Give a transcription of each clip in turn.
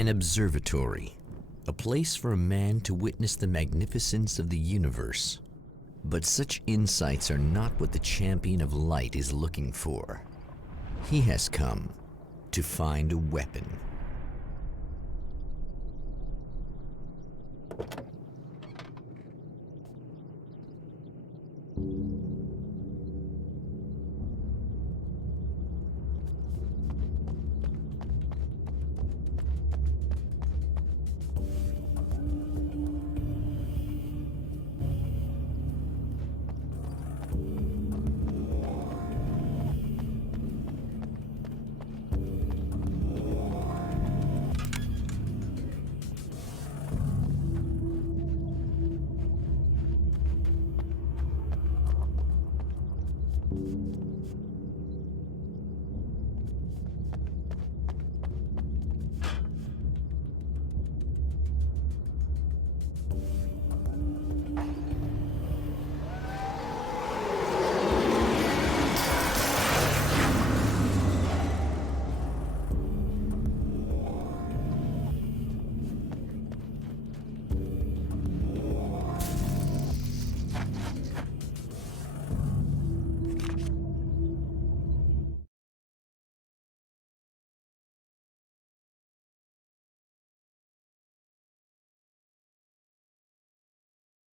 An observatory, a place for a man to witness the magnificence of the universe. But such insights are not what the champion of light is looking for. He has come to find a weapon.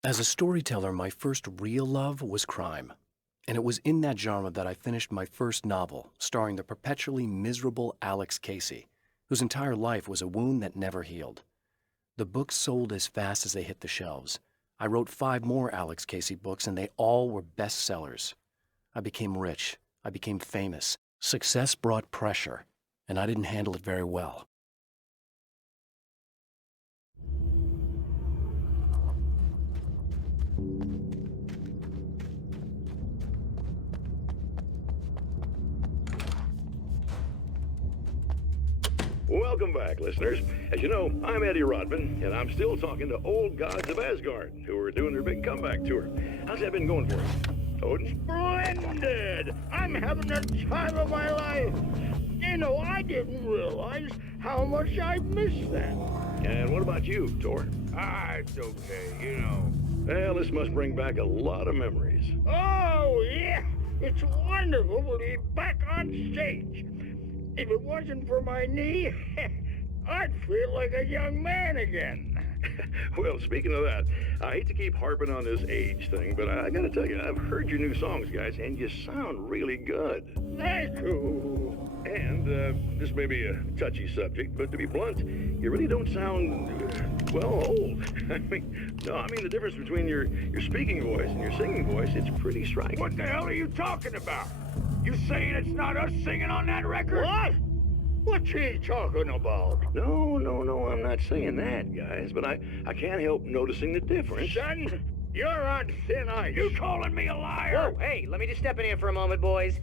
As a storyteller, my first real love was crime. And it was in that genre that I finished my first novel, starring the perpetually miserable Alex Casey, whose entire life was a wound that never healed. The books sold as fast as they hit the shelves. I wrote 5 more Alex Casey books, and they all were bestsellers. I became rich. I became famous. Success brought pressure, and I didn't handle it very well. Welcome back, listeners. As you know, I'm Eddie Rodman, and I'm still talking to old gods of Asgard, who are doing their big comeback tour. How's that been going for you? Odin? Splendid! I'm having the time of my life. You know, I didn't realize how much I missed that. And what about you, Thor? It's okay, you know. Well, this must bring back a lot of memories. Oh, yeah. It's wonderful to be back on stage. If it wasn't for my knee, I'd feel like a young man again. Well, speaking of that, I hate to keep harping on this age thing, but I gotta tell you, I've heard your new songs, guys, and you sound really good. Thank you. And this may be a touchy subject, but to be blunt, you really don't sound, well, old. I mean the difference between your speaking voice and your singing voice, it's pretty striking. What the hell are you talking about? You saying it's not us singing on that record? What? What's he talking about? No, I'm not saying that, guys, but I can't help noticing the difference. Son, you're on thin ice. You calling me a liar? Whoa, hey, let me just step in here for a moment, boys.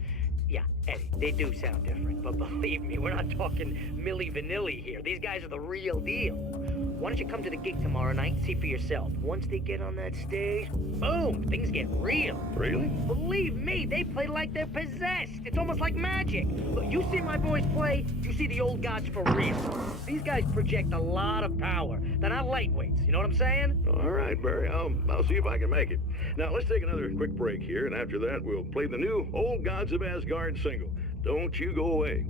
Yeah, Eddie, they do sound different, but believe me, we're not talking Milli Vanilli here. These guys are the real deal. Why don't you come to the gig tomorrow night and see for yourself? Once they get on that stage, boom, things get real. Really? Believe me, they play like they're possessed. It's almost like magic. Look, you see my boys play, you see the old gods for real. These guys project a lot of power. They're not lightweights, you know what I'm saying? All right, Barry, I'll see if I can make it. Now, let's take another quick break here, and after that, we'll play the new Old Gods of Asgard single. Don't you go away.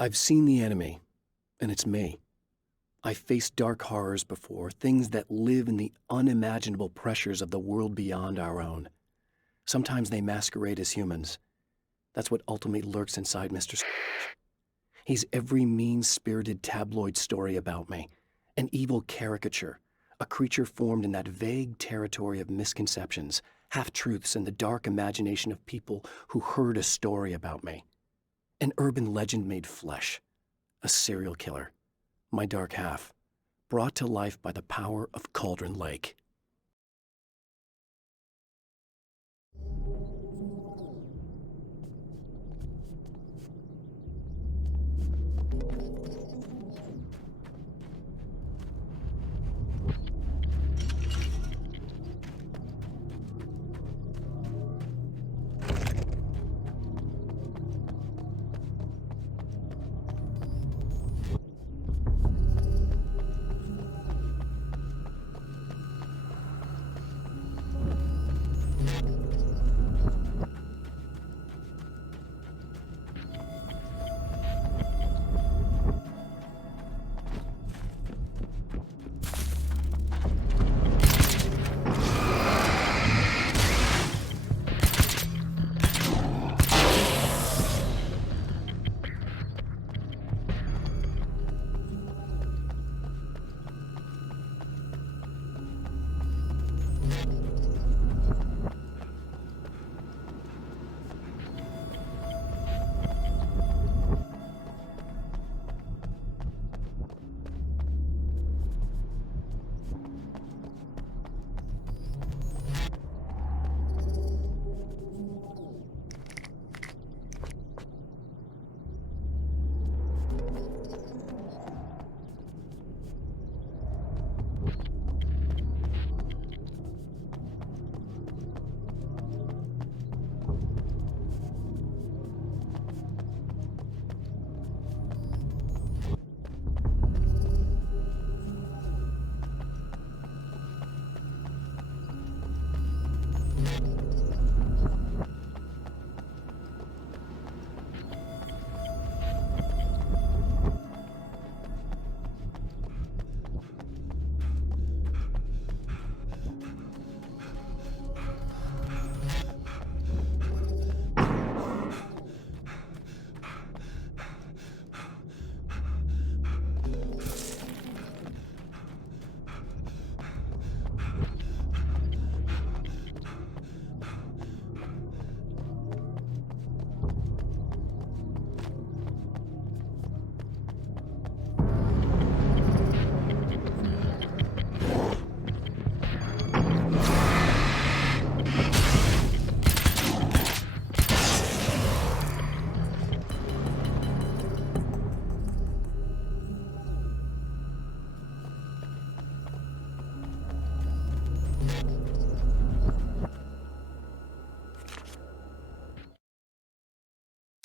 I've seen the enemy, and it's me. I've faced dark horrors before, things that live in the unimaginable pressures of the world beyond our own. Sometimes they masquerade as humans. That's what ultimately lurks inside Mr. Scrooge. He's every mean-spirited tabloid story about me, an evil caricature, a creature formed in that vague territory of misconceptions, half-truths, and the dark imagination of people who heard a story about me. An urban legend made flesh, a serial killer, my dark half, brought to life by the power of Cauldron Lake.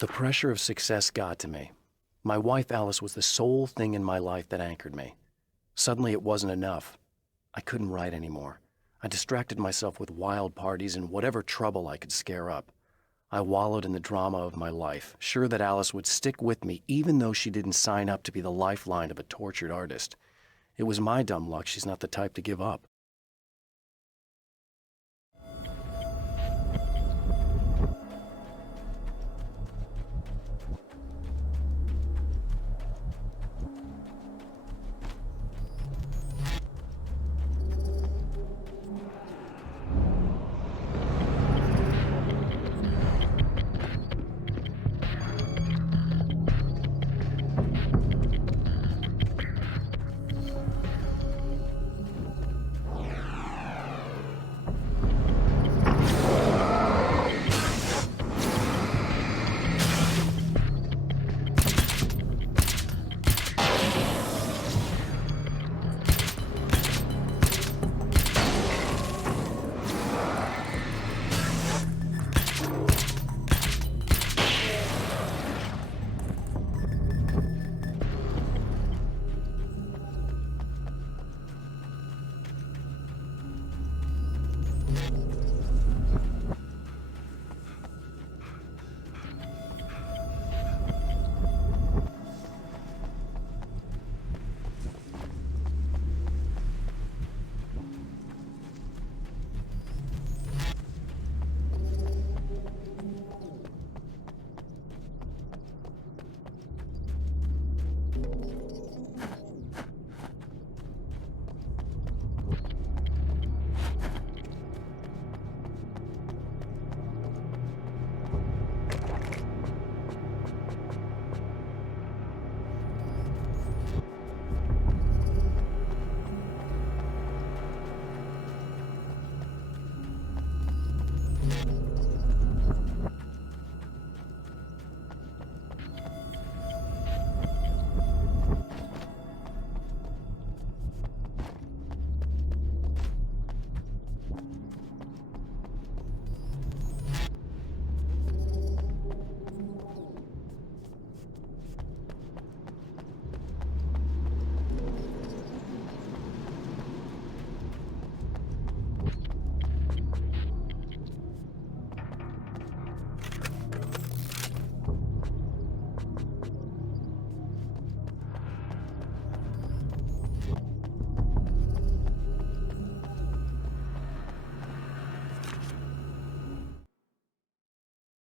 The pressure of success got to me. My wife Alice was the sole thing in my life that anchored me. Suddenly it wasn't enough. I couldn't write anymore. I distracted myself with wild parties and whatever trouble I could scare up. I wallowed in the drama of my life, sure that Alice would stick with me even though she didn't sign up to be the lifeline of a tortured artist. It was my dumb luck she's not the type to give up.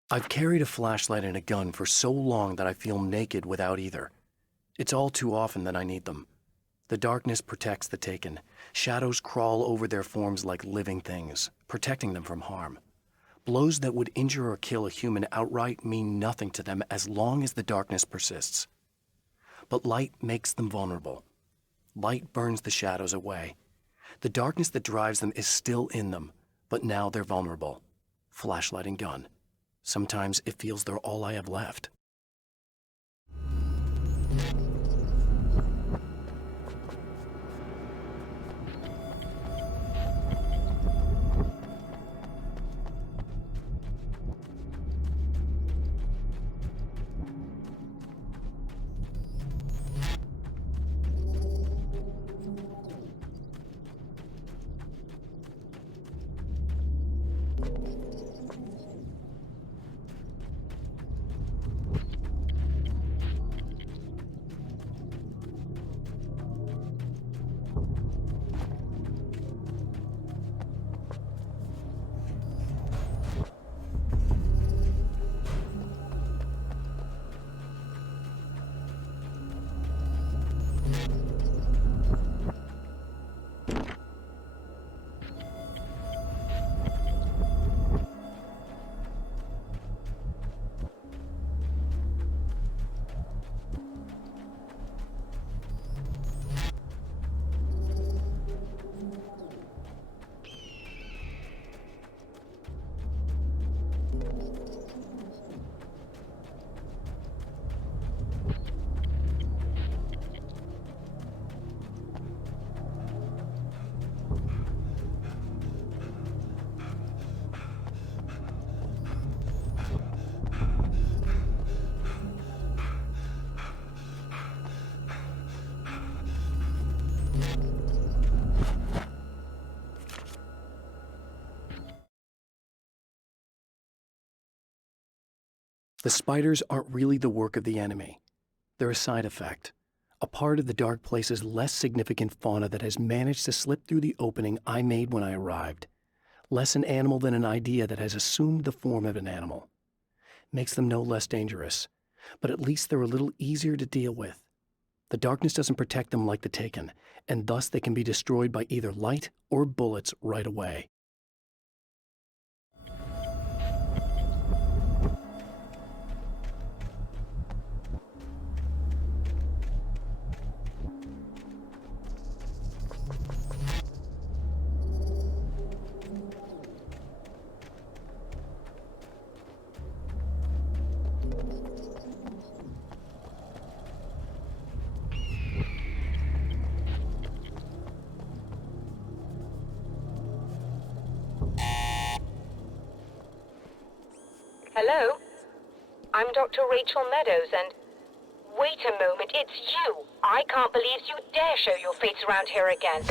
I've carried a flashlight and a gun for so long that I feel naked without either. It's all too often that I need them. The darkness protects the taken. Shadows crawl over their forms like living things, protecting them from harm. Blows that would injure or kill a human outright mean nothing to them as long as the darkness persists. But light makes them vulnerable. Light burns the shadows away. The darkness that drives them is still in them, but now they're vulnerable. Flashlight and gun. Sometimes it feels they're all I have left. The spiders aren't really the work of the enemy. They're a side effect, a part of the dark place's less significant fauna that has managed to slip through the opening I made when I arrived. Less an animal than an idea that has assumed the form of an animal. Makes them no less dangerous, but at least they're a little easier to deal with. The darkness doesn't protect them like the Taken, and thus they can be destroyed by either light or bullets right away. Hello? I'm Dr. Rachel Meadows, and... Wait a moment, it's you! I can't believe you dare show your face around here again.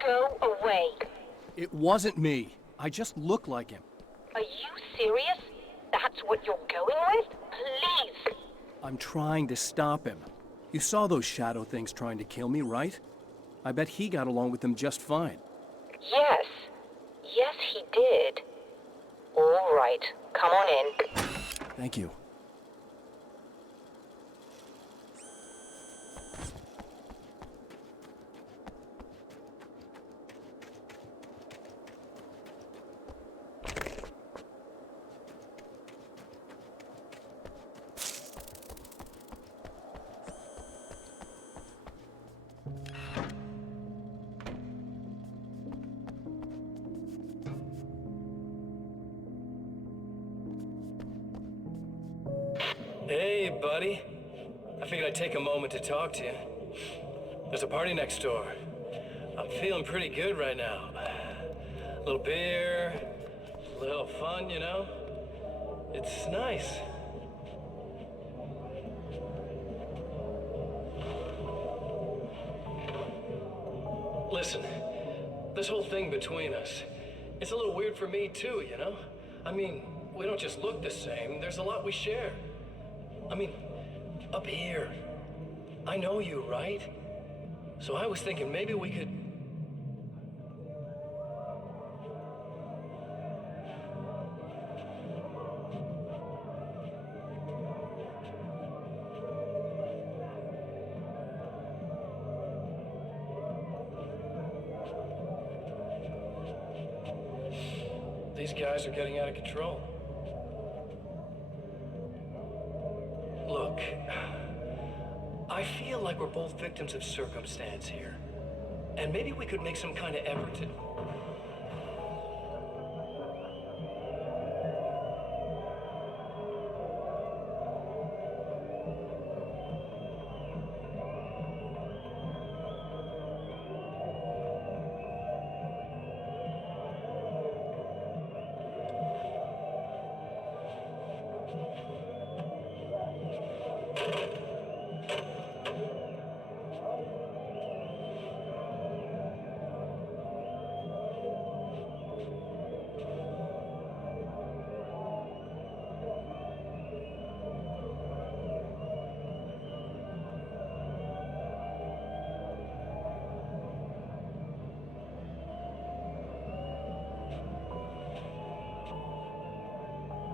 Go away. It wasn't me. I just look like him. Are you serious? That's what you're going with? Please! I'm trying to stop him. You saw those shadow things trying to kill me, right? I bet he got along with them just fine. Yes, Yes, he did. All right, come on in. Thank you. Hey, buddy. I figured I'd take a moment to talk to you. There's a party next door. I'm feeling pretty good right now. A little beer, a little fun, you know? It's nice. Listen, this whole thing between us, it's a little weird for me too, you know? I mean, we don't just look the same, there's a lot we share. I mean, up here, I know you, right? So I was thinking maybe we could... These guys are getting out of control. Look, I feel like we're both victims of circumstance here. And maybe we could make some kind of effort to...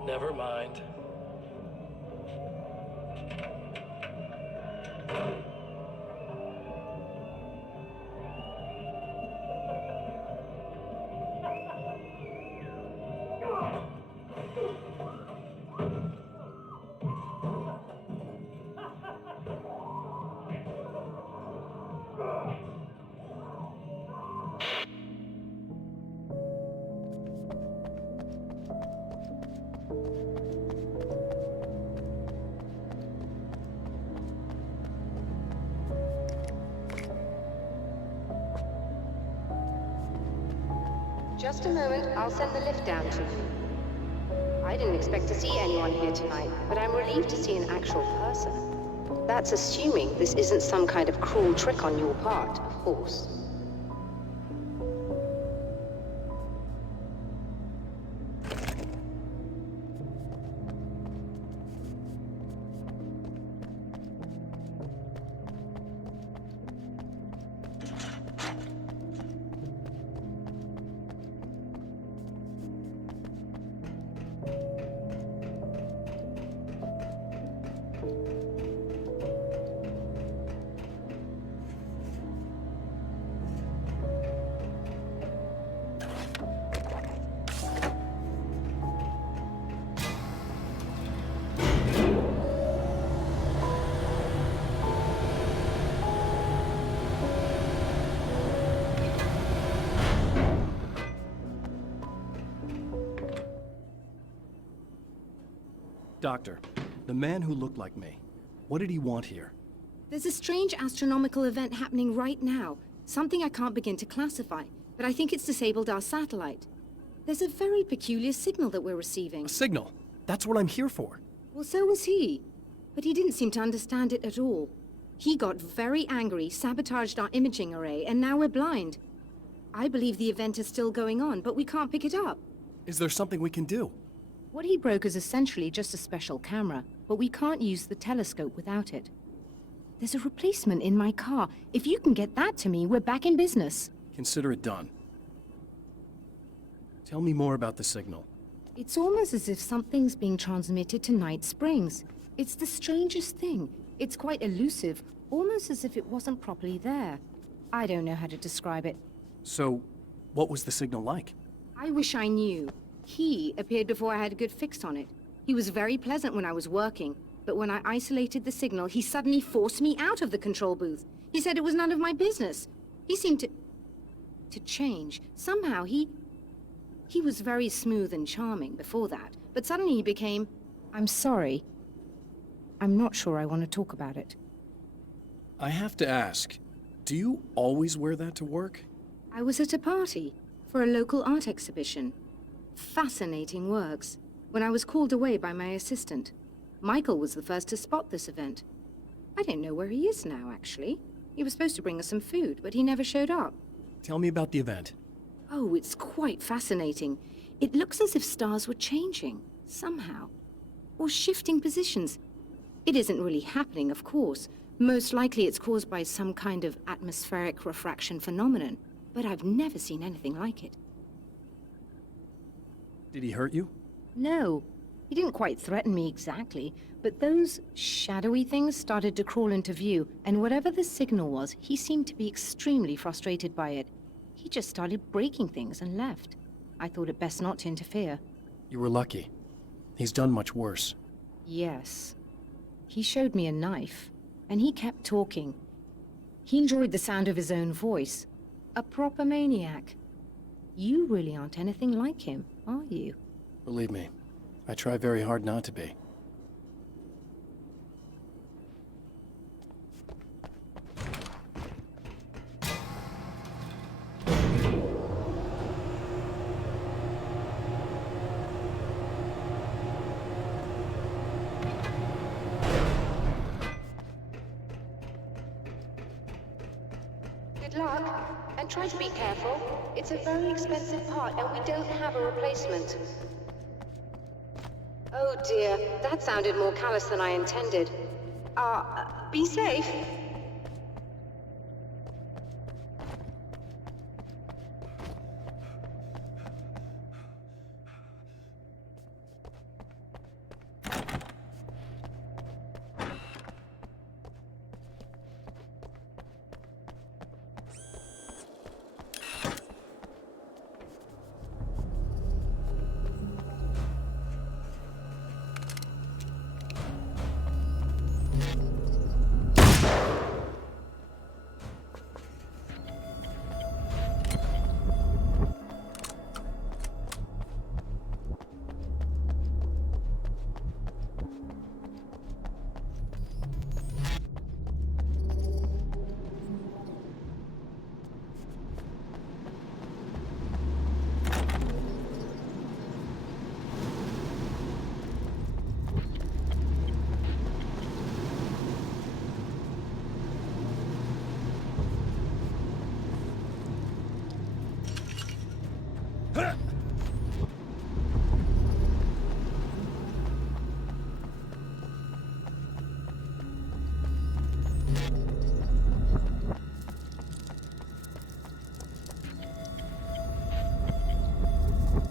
Never mind. Just a moment, I'll send the lift down to you. I didn't expect to see anyone here tonight, but I'm relieved to see an actual person. That's assuming this isn't some kind of cruel trick on your part, of course. Doctor, the man who looked like me, what did he want here? There's a strange astronomical event happening right now. Something I can't begin to classify, but I think it's disabled our satellite. There's a very peculiar signal that we're receiving. A signal? That's what I'm here for. Well, so was he. But he didn't seem to understand it at all. He got very angry, sabotaged our imaging array, and now we're blind. I believe the event is still going on, but we can't pick it up. Is there something we can do? What he broke is essentially just a special camera, but we can't use the telescope without it. There's a replacement in my car. If you can get that to me, we're back in business. Consider it done. Tell me more about the signal. It's almost as if something's being transmitted to Night Springs. It's the strangest thing. It's quite elusive, almost as if it wasn't properly there. I don't know how to describe it. So, what was the signal like? I wish I knew. He appeared before I had a good fix on it. He was very pleasant when I was working, but when I isolated the signal, he suddenly forced me out of the control booth. He said it was none of my business. He seemed to change. Somehow he was very smooth and charming before that, but suddenly he became... I'm sorry. I'm not sure I want to talk about it. I have to ask, do you always wear that to work? I was at a party for a local art exhibition. Fascinating works. When I was called away by my assistant, Michael was the first to spot this event. I don't know where he is now, actually. He was supposed to bring us some food, but he never showed up. Tell me about the event. Oh, it's quite fascinating. It looks as if stars were changing, somehow. Or shifting positions. It isn't really happening, of course. Most likely it's caused by some kind of atmospheric refraction phenomenon. But I've never seen anything like it. Did he hurt you? No. He didn't quite threaten me exactly, but those shadowy things started to crawl into view, and whatever the signal was, he seemed to be extremely frustrated by it. He just started breaking things and left. I thought it best not to interfere. You were lucky. He's done much worse. Yes. He showed me a knife, and he kept talking. He enjoyed the sound of his own voice. A proper maniac. You really aren't anything like him, are you? Believe me, I try very hard not to be. Good luck, and try to be careful. It's a very expensive part, and we don't have a replacement. Oh dear, that sounded more callous than I intended. Be safe.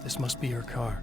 This must be her car.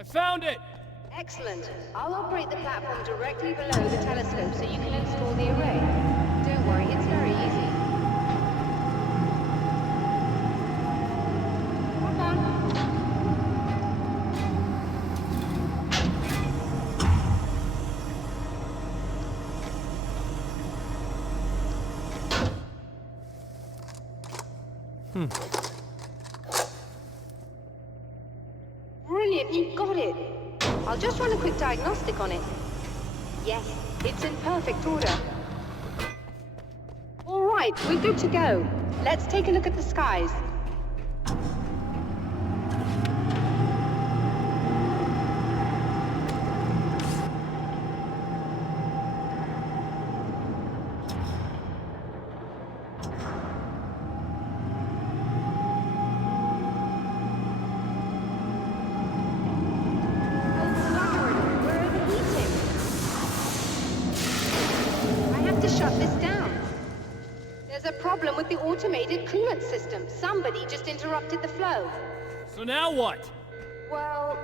I found it! Excellent. I'll operate the platform directly below the telescope so you can install the array. Don't worry, it's very easy. Hop on. Brilliant, you got it. I'll just run a quick diagnostic on it. Yes, it's in perfect order. All right, we're good to go. Let's take a look at the skies. With the automated coolant system. Somebody just interrupted the flow. So now what? Well,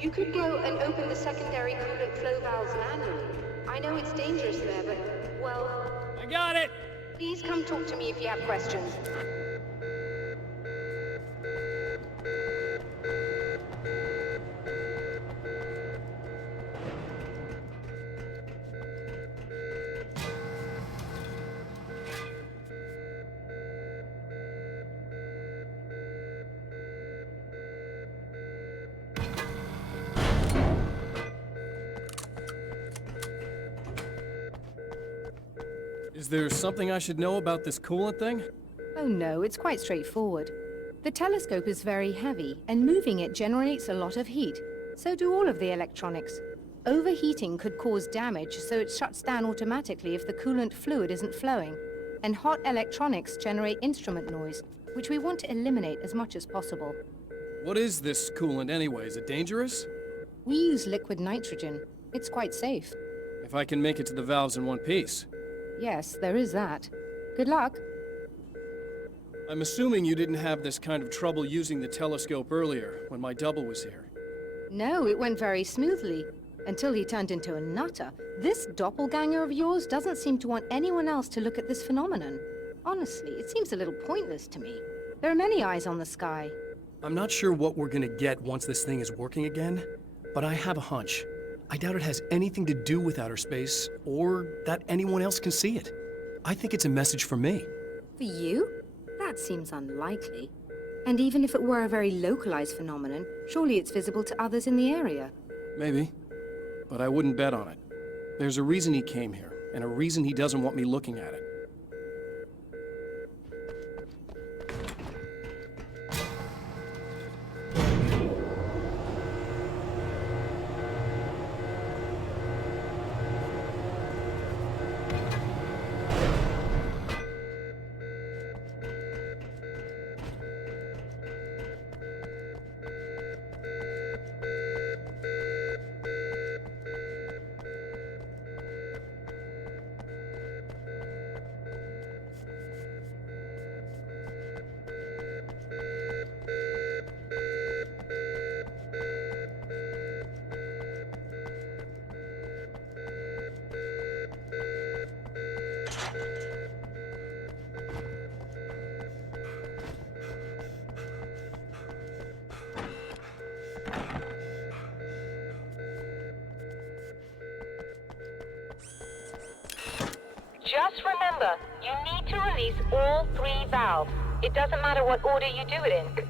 you could go and open the secondary coolant flow valves manually. I know it's dangerous there, but, well... I got it! Please come talk to me if you have questions. Is there something I should know about this coolant thing? Oh no, it's quite straightforward. The telescope is very heavy, and moving it generates a lot of heat. So do all of the electronics. Overheating could cause damage, so it shuts down automatically if the coolant fluid isn't flowing. And hot electronics generate instrument noise, which we want to eliminate as much as possible. What is this coolant anyway? Is it dangerous? We use liquid nitrogen. It's quite safe. If I can make it to the valves in one piece. Yes, there is that. Good luck. I'm assuming you didn't have this kind of trouble using the telescope earlier, when my double was here. No, it went very smoothly. Until he turned into a nutter. This doppelganger of yours doesn't seem to want anyone else to look at this phenomenon. Honestly, it seems a little pointless to me. There are many eyes on the sky. I'm not sure what we're gonna get once this thing is working again, but I have a hunch. I doubt it has anything to do with outer space, or that anyone else can see it. I think it's a message for me. For you? That seems unlikely. And even if it were a very localized phenomenon, surely it's visible to others in the area. Maybe. But I wouldn't bet on it. There's a reason he came here, and a reason he doesn't want me looking at it. Just remember, you need to release all 3 valves. It doesn't matter what order you do it in.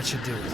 That should do it.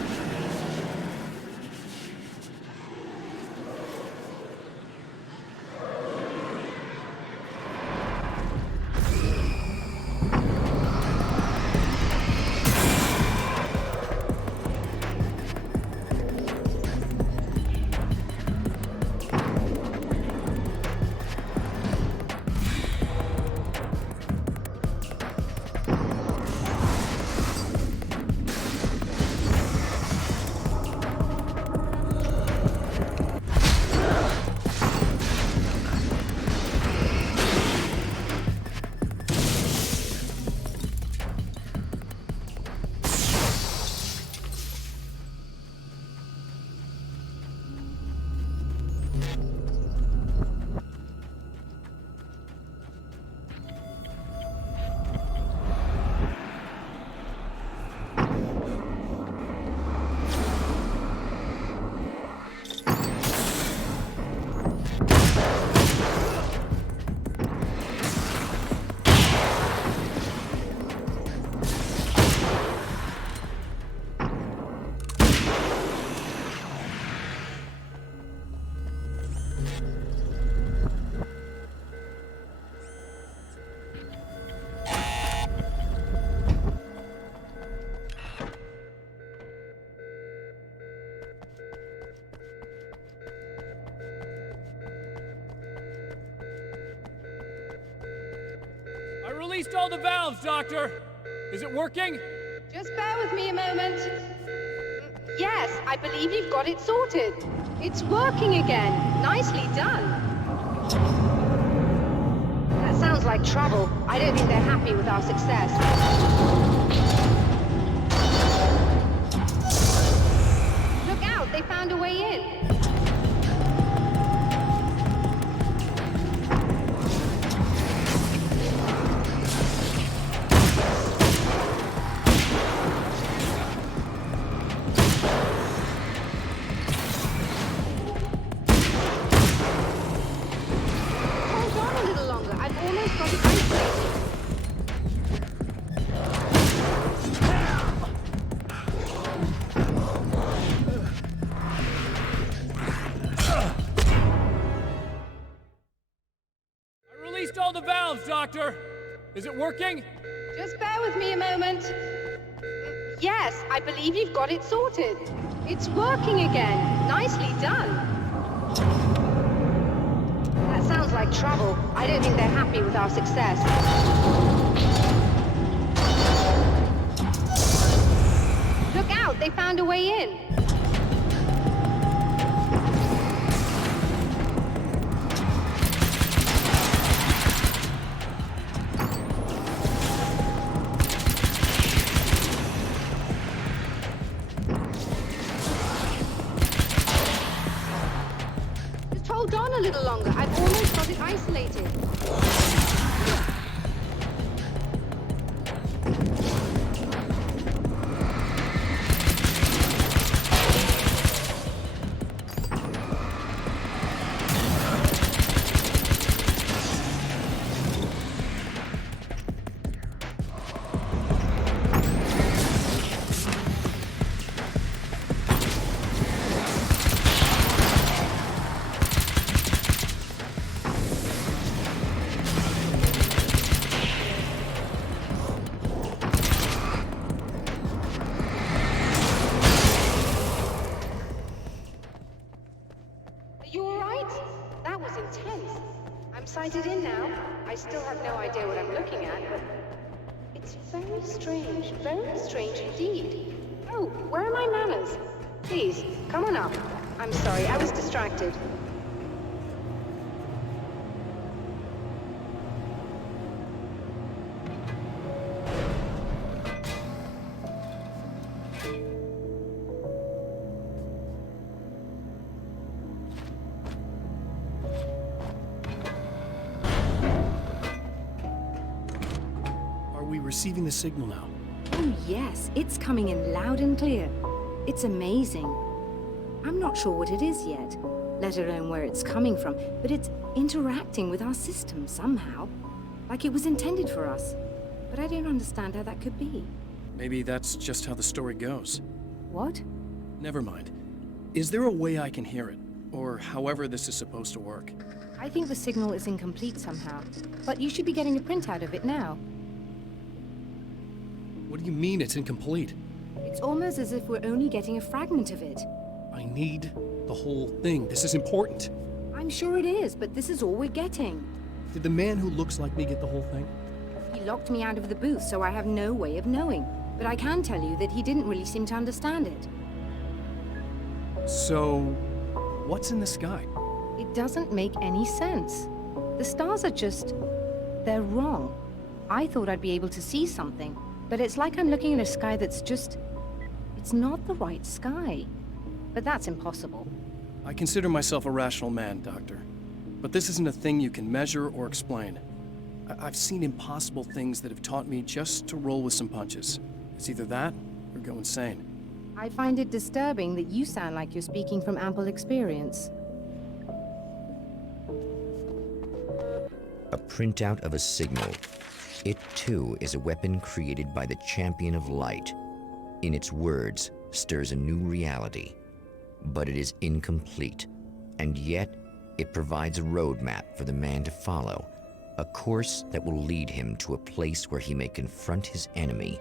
I released all the valves, Doctor! Is it working? Just bear with me a moment. Yes, I believe you've got it sorted. It's working again. Nicely done. That sounds like trouble. I don't think they're happy with our success. Look out, they found a way in. All the valves, Doctor! Is it working? Just bear with me a moment. Yes, I believe you've got it sorted. It's working again. Nicely done. That sounds like trouble. I don't think they're happy with our success. Look out, they found a way in. Hold on a little longer. I've almost got it isolated. Sighted in now. I still have no idea what I'm looking at, but it's very strange indeed. Oh, where are my manners? Please, come on up. I'm sorry, I was distracted. Receiving the signal now. Oh yes, it's coming in loud and clear. It's amazing. I'm not sure what it is yet, let alone where it's coming from, but it's interacting with our system somehow, like it was intended for us. But I don't understand how that could be. Maybe that's just how the story goes. What? Never mind. Is there a way I can hear it? Or however this is supposed to work? I think the signal is incomplete somehow, but you should be getting a printout of it now. What do you mean it's incomplete? It's almost as if we're only getting a fragment of it. I need the whole thing. This is important. I'm sure it is, but this is all we're getting. Did the man who looks like me get the whole thing? He locked me out of the booth, so I have no way of knowing. But I can tell you that he didn't really seem to understand it. So, what's in the sky? It doesn't make any sense. The stars are just... they're wrong. I thought I'd be able to see something, but it's like I'm looking at a sky that's just... it's not the right sky. But that's impossible. I consider myself a rational man, Doctor. But this isn't a thing you can measure or explain. I've seen impossible things that have taught me just to roll with some punches. It's either that, or go insane. I find it disturbing that you sound like you're speaking from ample experience. A printout of a signal. It too is a weapon created by the Champion of Light. In its words, stirs a new reality. But it is incomplete, and yet it provides a roadmap for the man to follow, a course that will lead him to a place where he may confront his enemy